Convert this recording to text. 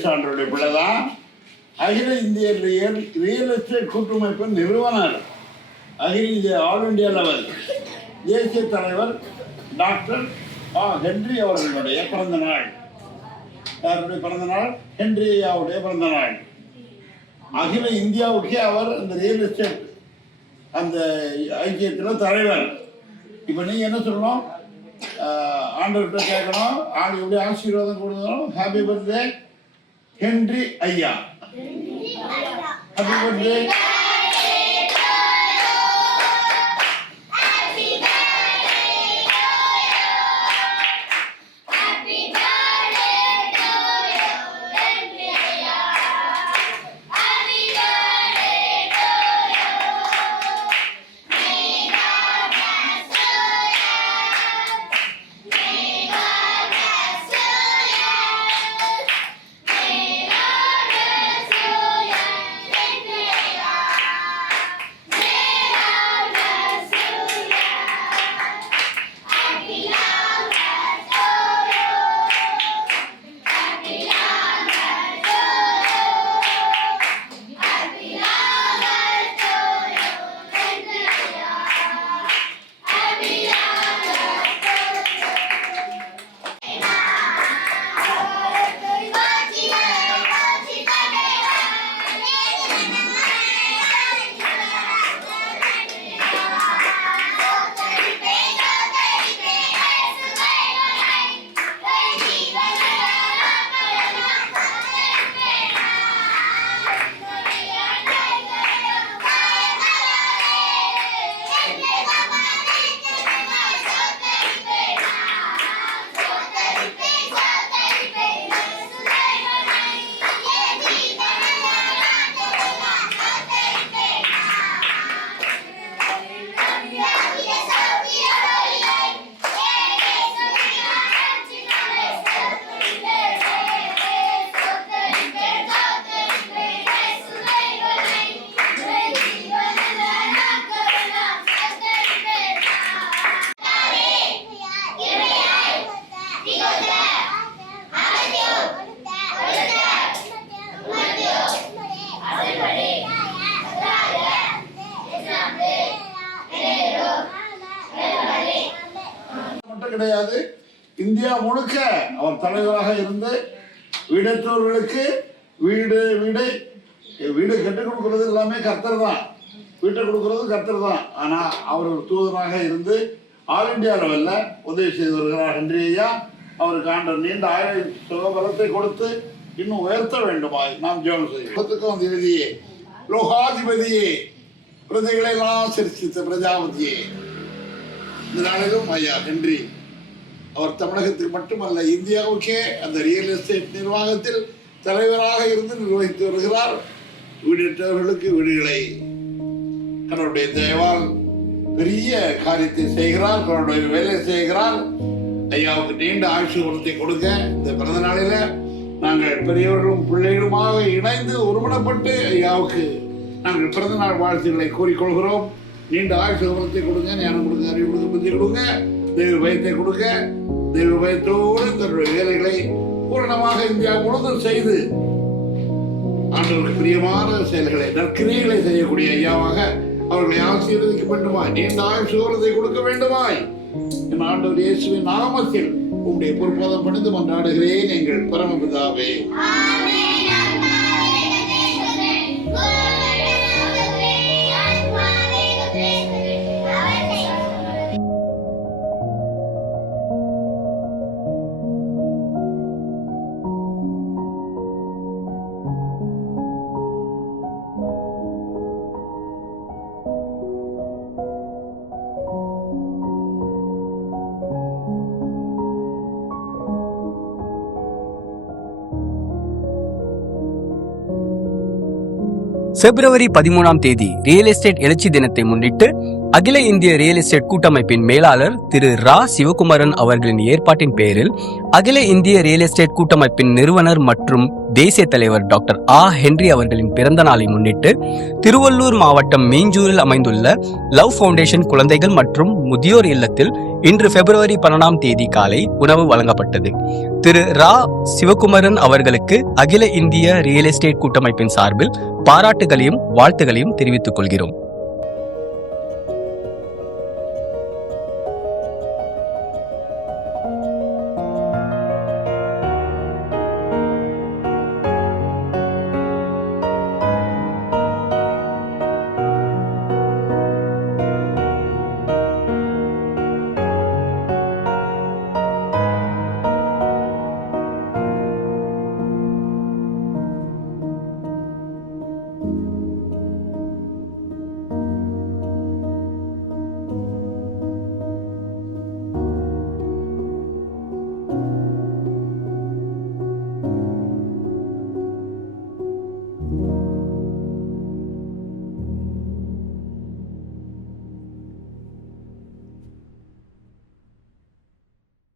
தேசாண்டை பிள்ளை தான் அகில இந்திய ரியல் ரியல் எஸ்டேட் கூட்டமைப்பின் நிறுவனர். அகில இந்திய ஆல் இந்தியா லெவல் தேசிய தலைவர் டாக்டர் ஆ ஹென்றி அவர்களுடைய பிறந்த நாள். யாருடைய பிறந்த நாள்? ஹென்றி ஐயாவுடைய பிறந்த நாள். அகில இந்தியாவுக்கே அவர் அந்த ரியல் எஸ்டேட் அந்த ஐக்கியத்தில் தலைவர். இப்போ நீங்கள் என்ன சொல்லணும்? ஆண்டவர்கிட்ட கேட்கணும். ஆண்டு எப்படி ஆசீர்வாதம் கொடுக்கணும்? ஹாப்பி பர்த்டே ஹென்றி ஐயா. ஹாப்பி பர்த்டே கிடையாது. இந்தியா முழுக்க அவர் தலைவராக இருந்து வீடற்றவர்களுக்கு வீடு வீடு வீடு கட்டுக் கொடுக்கறது எல்லாமே கர்த்தர் தான் வீட்டை கொடுக்கறது கர்த்தர் தான் ஆனால் அவர் ஒரு தூதராக இருந்து ஆல் இந்தியா லெவலில் உதவி செய்து வருகிறார். ஹென்றி ஐயா. அவருக்கு ஆண்ட நீண்ட ஆயுள் சுகபலத்தை கொடுத்து இன்னும் உயர்த்த வேண்டுமாய் நாம் ஜெபம் செய்யும் அந்த லோகாதிபதியே பிரதிகளை எல்லாம் சிரிச்சித்த பிரஜாபதியே. இந்த நாளிலும் ஐயா நன்றி. அவர் தமிழகத்தில் மட்டுமல்ல இந்தியாவுக்கே அந்த ரியல் எஸ்டேட் நிர்வாகத்தில் தலைவராக இருந்து நிர்வகித்து வருகிறார். வீடற்றவர்களுக்கு வீடுகளை தன்னுடைய தயவால் பெரிய காரியத்தை செய்கிறார் தன்னுடைய வேலை செய்கிறார். ஐயாவுக்கு நீண்ட ஆட்சி குணத்தை கொடுக்க இந்த பிறந்த நாளில நாங்கள் பெரியவர்களும் பிள்ளைகளுமாக இணைந்து ஒருமனப்பட்டு ஐயாவுக்கு நாங்கள் பிறந்த நாள் வாழ்த்துக்களை கூறிக்கொள்கிறோம். நீண்ட ஆட்சி குணத்தை கொடுங்க ஞானம் கொடுங்க அறிவு கொடுங்க புத்தி கொடுங்க தெய்வ பயத்தை கொடுக்க தெய்வ பயத்தோடு தன்னுடைய வேலைகளை பூரணமாக இந்தியா முழுவதும் செய்து ஆண்டவருக்கு பிரியமான செயல்களை நற்கிரியைகளை செய்யக்கூடிய ஐயாவாக அவர்களை ஆசீர்வதிக்க வேண்டுமாய் நீண்ட ஆயுள் சுகரத்தை கொடுக்க வேண்டுமாய்? என் ஆண்டவர் இயேசுவின் நாமத்தில் உங்களுடைய பொறுப்பாதம் பணிந்து மன்றாடுகிறேன் எங்கள் பரமபிதாவே. பிப்ரவரி பதிமூணாம் தேதி ரியல் எஸ்டேட் எழுச்சி தினத்தை முன்னிட்டு அகில இந்திய ரியல் எஸ்டேட் கூட்டமைப்பின் மேலாளர் திரு ரா. சிவகுமாரன் அவர்களின் ஏற்பாட்டின் பேரில் அகில இந்திய ரியல் எஸ்டேட் கூட்டமைப்பின் நிறுவனர் மற்றும் தேசிய தலைவர் டாக்டர் ஆ. ஹென்றி அவர்களின் பிறந்த நாளை முன்னிட்டு திருவள்ளூர் மாவட்டம் மீஞ்சூரில் அமைந்துள்ள லவ் ஃபவுண்டேஷன் குழந்தைகள் மற்றும் முதியோர் இல்லத்தில் இன்று பிப்ரவரி பன்னெண்டாம் தேதி காலை உணவு வழங்கப்பட்டது. திரு ரா. சிவகுமரன் அவர்களுக்கு அகில இந்திய ரியல் எஸ்டேட் கூட்டமைப்பின் சார்பில் பாராட்டுகளையும் வாழ்த்துகளையும் தெரிவித்துக் கொள்கிறோம்.